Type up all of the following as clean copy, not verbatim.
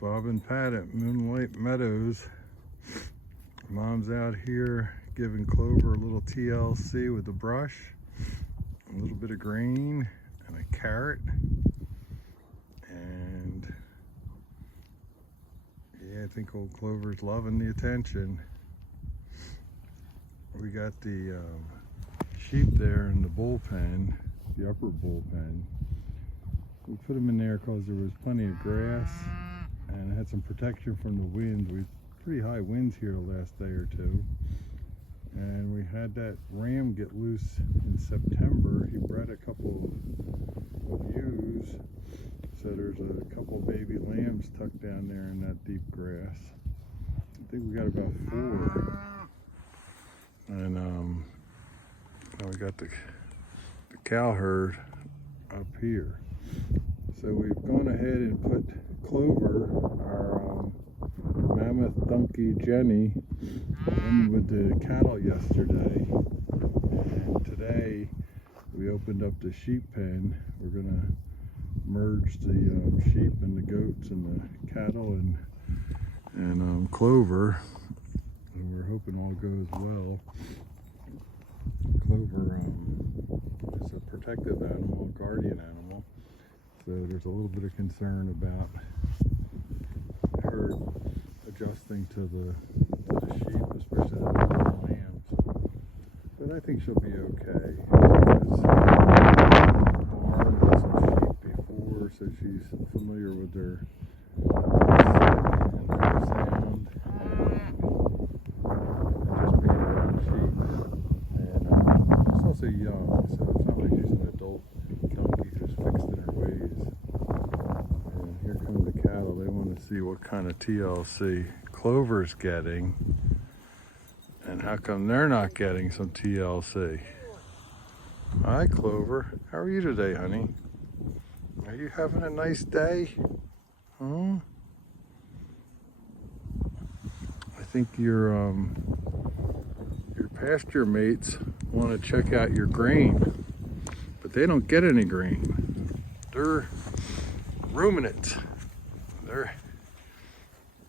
Bob and Pat at Moonlight Meadows. Mom's out here giving Clover a little TLC with the brush, a little bit of grain and a carrot. And yeah, I think old Clover's loving the attention. We got the sheep there in the bullpen, the upper bullpen. We put them in there because there was plenty of grass and it had some protection from the winds. We had pretty high winds here the last day or two. And we had that ram get loose in September. He bred a couple of ewes. So there's a couple baby lambs tucked down there in that deep grass. I think we got about 4. And now we got the cow herd up here. So we've gone ahead and put Clover, our Mammoth Donkey Jenny, in with the cattle yesterday. And today we opened up the sheep pen. We're gonna merge the sheep and the goats and the cattle and Clover. And we're hoping all goes well. Clover is a protective animal, a guardian animal. So there's a little bit of concern about her adjusting to the sheep, especially the lambs. But I think she'll be okay. She was born with some sheep before, so she's familiar with their scent and their sound. And just being around sheep. And she's also young, so it's not like she's an adult donkey who's fixed in her ways. And here come the cattle. They want to see what kind of TLC Clover's getting and how come they're not getting some TLC. Hi Clover, how are you today, honey? Are you having a nice day? I think your pasture mates want to check out your grain, but they don't get any grain. They're ruminants. They're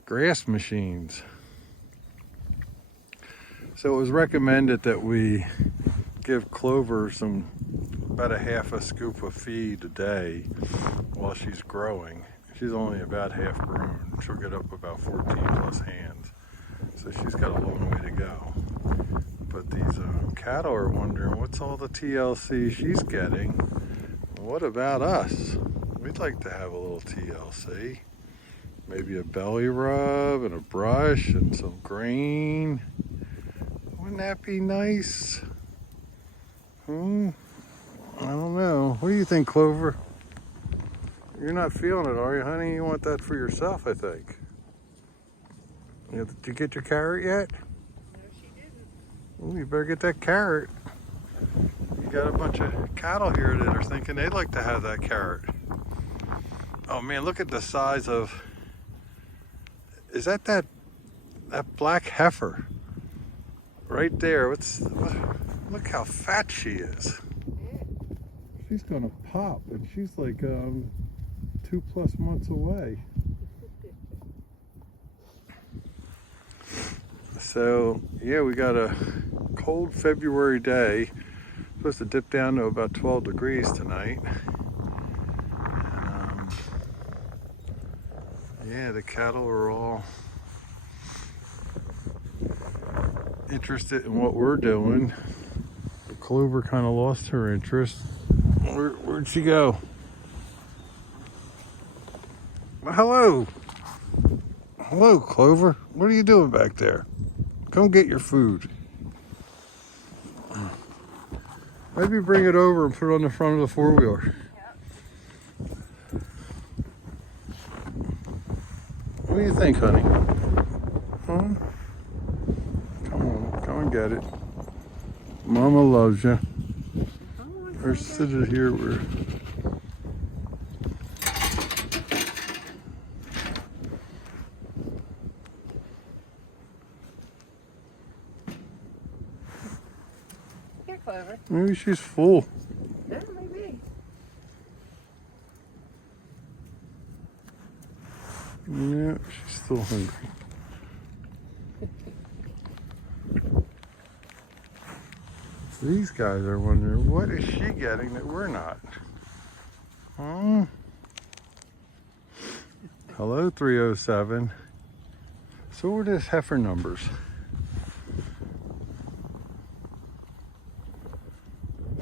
grass machines. So it was recommended that we give Clover about a half a scoop of feed a day while she's growing. She's only about half grown. She'll get up about 14 plus hands. So she's got a long way to go. But these cattle are wondering what's all the TLC she's getting. What about us? We'd like to have a little TLC. Maybe a belly rub and a brush and some grain. Wouldn't that be nice? I don't know. What do you think, Clover? You're not feeling it, are you, honey? You want that for yourself, I think. Did you get your carrot yet? No, she didn't. Oh, you better get that carrot. You got a bunch of cattle here that are thinking they'd like to have that carrot. Oh man, look at the size of... Is that black heifer? Right there. Look how fat she is. She's gonna pop, and she's like 2+ months away. So yeah, we got a cold February day. Supposed to dip down to about 12 degrees tonight. Yeah, the cattle are all interested in what we're doing. Clover kind of lost her interest. Where'd she go? Well, hello. Hello, Clover. What are you doing back there? Come get your food. Maybe bring it over and put it on the front of the four-wheeler. What do you think, honey? Huh? Come on, come and get it. Mama loves you. We're sitting here. Here, Clover. Maybe she's full. Yeah, maybe. Yeah, she's still hungry. These guys are wondering, what is she getting that we're not? Hmm? Hello, 307. So what are his heifer numbers?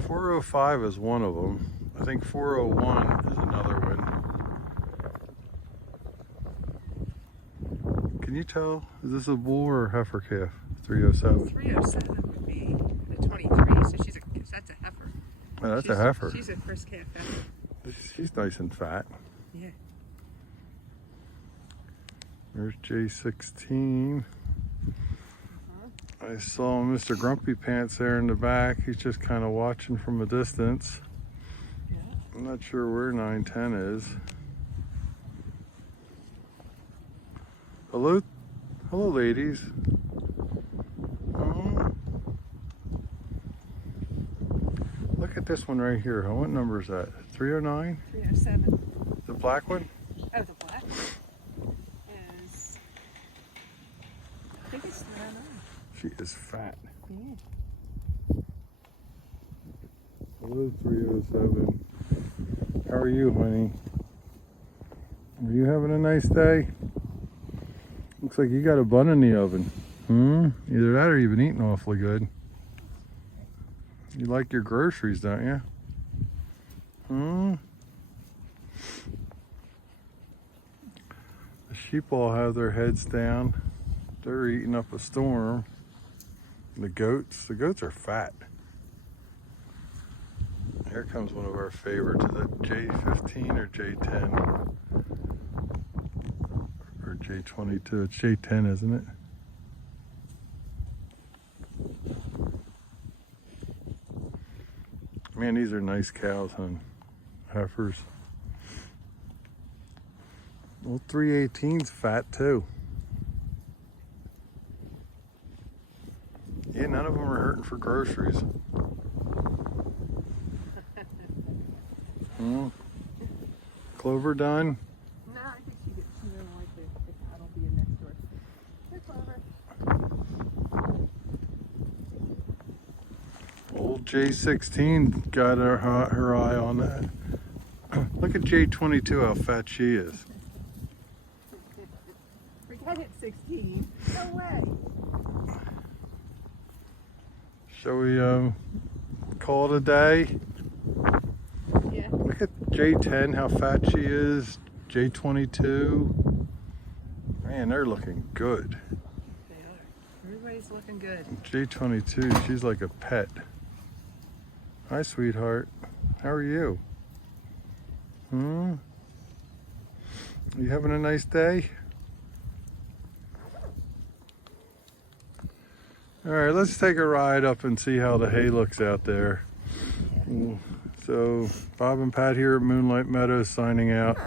405 is one of them. I think 401 is another one. Can you tell? Is this a bull or a heifer calf? 307. 307 would be the 23, so that's a heifer. Oh, that's a heifer. She's a first calf heifer. She's nice and fat. Yeah. There's J16. I saw Mr. Grumpy Pants there in the back. He's just kind of watching from a distance. Yeah. I'm not sure where 910 is. Hello, hello, ladies. Oh. Look at this one right here. What number is that? 309? 307. The black one? Oh, the black one is, I think it's 309. She is fat. Yeah. Hello, 307. How are you, honey? Are you having a nice day? Looks like you got a bun in the oven. Either that or you've been eating awfully good. You like your groceries, don't you? The sheep all have their heads down. They're eating up a storm. The goats are fat. Here comes one of our favorites. Is that J15 or J10? Or J22? It's J10, isn't it? Man, these are nice cows, hon. Heifers. Well, 318's fat too. Yeah, none of them are hurting for groceries. Clover done? No, I think she doesn't like the cattle being next door. Here, Clover. Old J16 got her eye on that. Look at J22, how fat she is. Forget it, 16. No way. Shall we call it a day? Yeah. Look at J10, how fat she is. J22. Man, they're looking good. They are. Everybody's looking good. J22, she's like a pet. Hi, sweetheart. How are you? You having a nice day? All right, let's take a ride up and see how the hay looks out there. So, Bob and Pat here at Moonlight Meadows signing out.